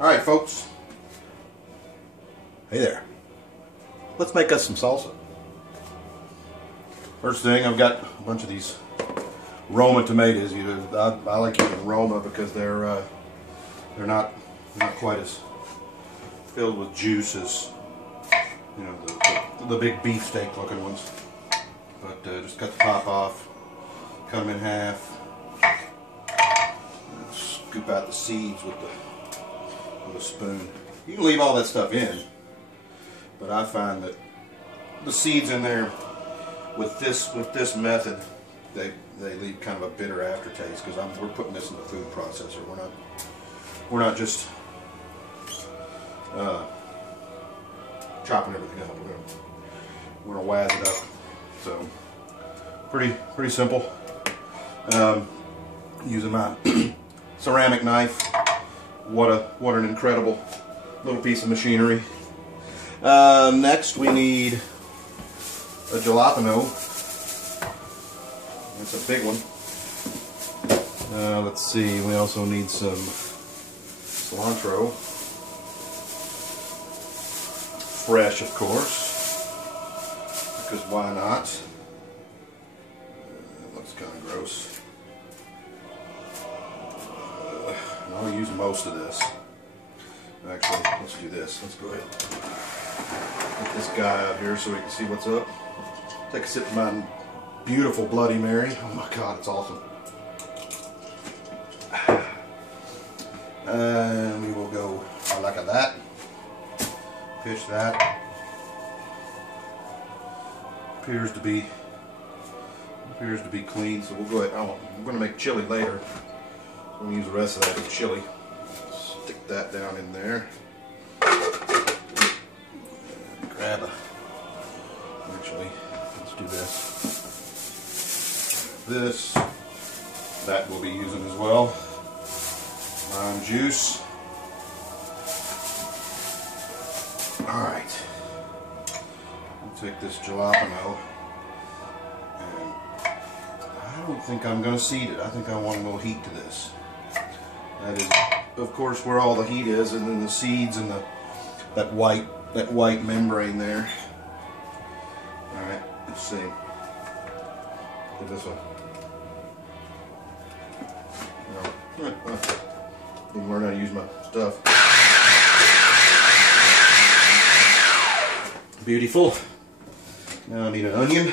Alright folks, hey there, let's make us some salsa. First thing, I've got a bunch of these Roma tomatoes. I like using Roma because they're not quite as filled with juice as, you know, the big beefsteak looking ones. But just cut the top off, cut them in half, scoop out the seeds with a spoon. You can leave all that stuff in, but I find that the seeds in there with this method, they leave kind of a bitter aftertaste because we're putting this in the food processor. We're not just chopping everything up. We're gonna waz it up. So pretty simple. Using my ceramic knife. What an incredible little piece of machinery. Next we need a jalapeno. That's a big one. Let's see, we also need some cilantro. Fresh, of course, because why not? That looks kind of gross. I'll use most of this. Actually, let's do this. Let's go ahead and get this guy out here so we can see what's up. Take a sip of my beautiful Bloody Mary. Oh my God, it's awesome. And we will go like that. Fish that. Appears to be clean, so we'll go ahead. Oh, we're going to make chili later. I'm going to use the rest of that in chili. Stick that down in there. Grab a. Actually, let's do this. That we'll be using as well. Lime juice. Alright. We'll take this jalapeno. And I don't think I'm going to seed it. I think I want a little heat to this. That is, of course, where all the heat is, and then the seeds and that white membrane there. All right, let's see. Get this one. Need to learn how to use my stuff. Beautiful. Now I need an onion.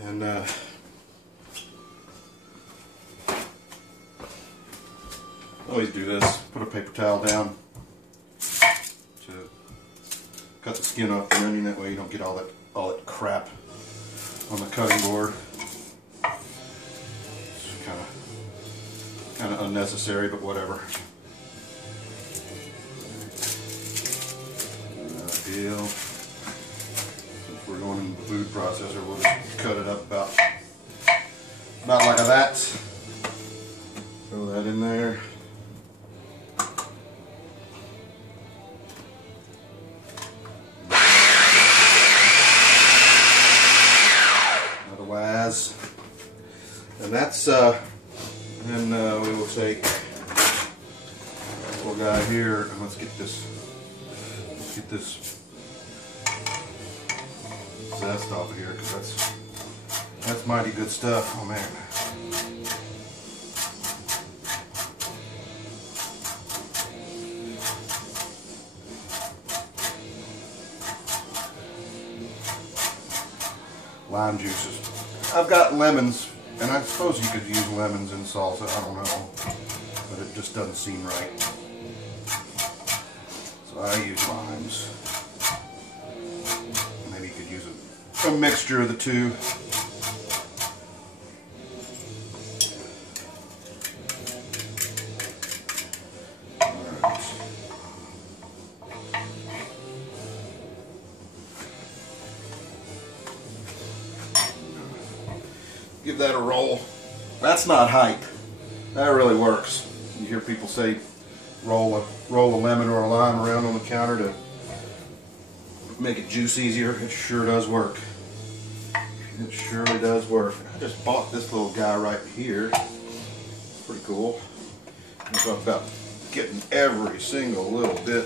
And always do this. Put a paper towel down to cut the skin off the onion. That way you don't get all that crap on the cutting board. It's kind of unnecessary, but whatever. Deal. Since we're going in the food processor, we'll just cut it up about like that. Throw that in there. Another waz. And that's and we will take this little guy here and let's get this zest off of here, because that's mighty good stuff. Oh man. Lime juices. I've got lemons, and I suppose you could use lemons in salsa, I don't know, but it just doesn't seem right. So I use limes. Maybe you could use a mixture of the two. Alright. Give that a roll. That's not hype. That really works. You hear people say roll a lemon or a lime around on the counter to make it juice easier. It sure does work. It surely does work. I just bought this little guy right here. Pretty cool. I'm talking about getting every single little bit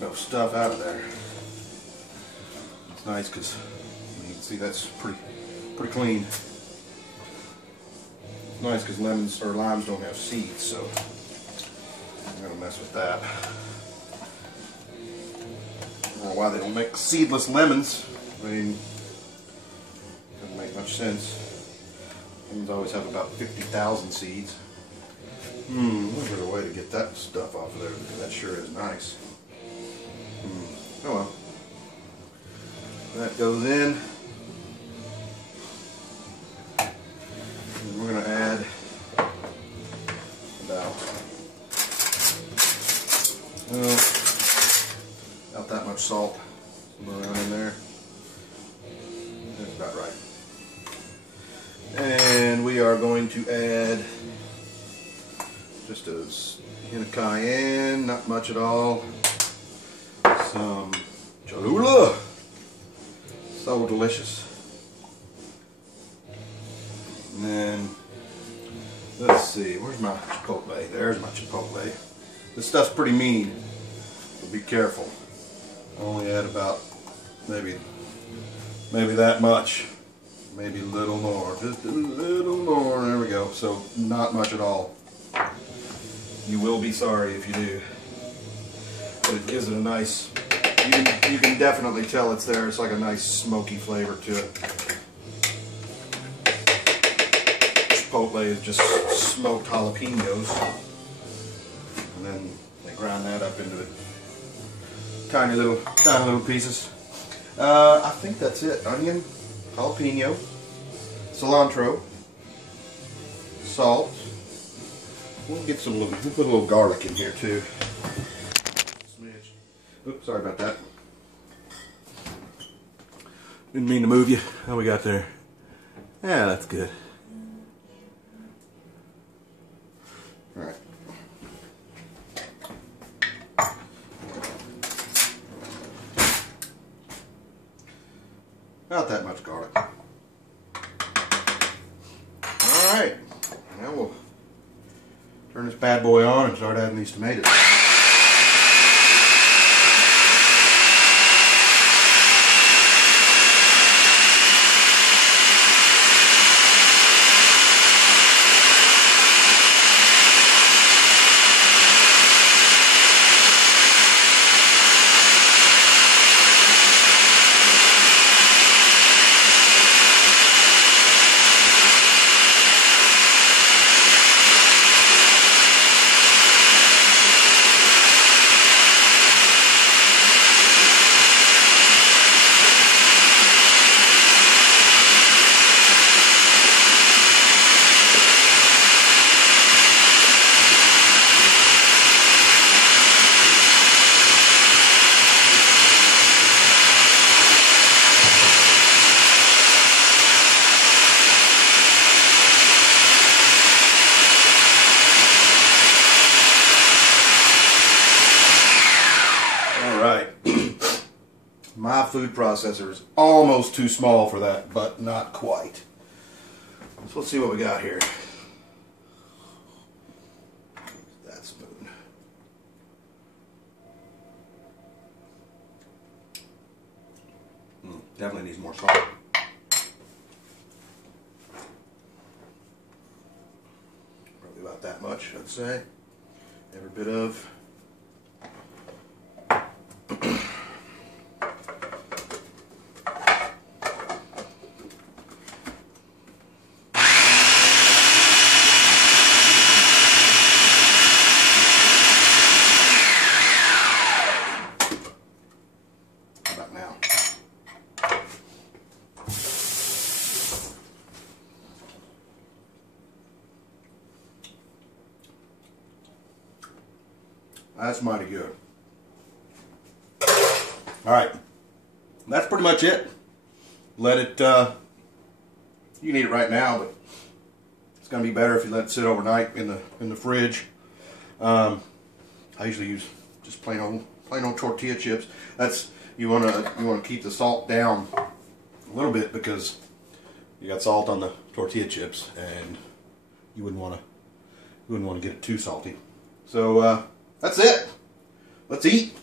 of stuff out of there. It's nice because you can see that's pretty clean. It's nice because lemons or limes don't have seeds, so I'm gonna mess with that. I don't know why they don't make seedless lemons. I mean, doesn't make much sense. Lemons always have about 50,000 seeds. What better way to get that stuff off of there, because that sure is nice. Oh well. That goes in. And we're going to add about that much salt. Somewhere around in there. That's about right. And we are going to add just a hint of cayenne, not much at all. Some Cholula. So delicious. And then, let's see, where's my chipotle? There's my chipotle. This stuff's pretty mean, so be careful. I only add about maybe that much. Maybe a little more, just a little more. There we go. So not much at all. You will be sorry if you do. But it gives it a nice, you can definitely tell it's there. It's like a nice smoky flavor to it. Chipotle is just smoked jalapenos. And then they grind that up into tiny little pieces. I think that's it. Onion, jalapeno, cilantro, salt. We'll put a little garlic in here too. Smidge. Oops, sorry about that. Didn't mean to move you. How we got there? Yeah, that's good. All right. Not that much garlic. Alright, now we'll turn this bad boy on and start adding these tomatoes. My food processor is almost too small for that, but not quite. So let's see what we got here. That spoon. Definitely needs more salt. Probably about that much, I'd say. Every bit of. That's mighty good. Alright, that's pretty much it. Let it, you can eat it right now, but it's going to be better if you let it sit overnight in the fridge. I usually use just plain old plain old tortilla chips. That's you want to keep the salt down a little bit because you got salt on the tortilla chips, and you wouldn't want to get it too salty. So that's it. Let's eat.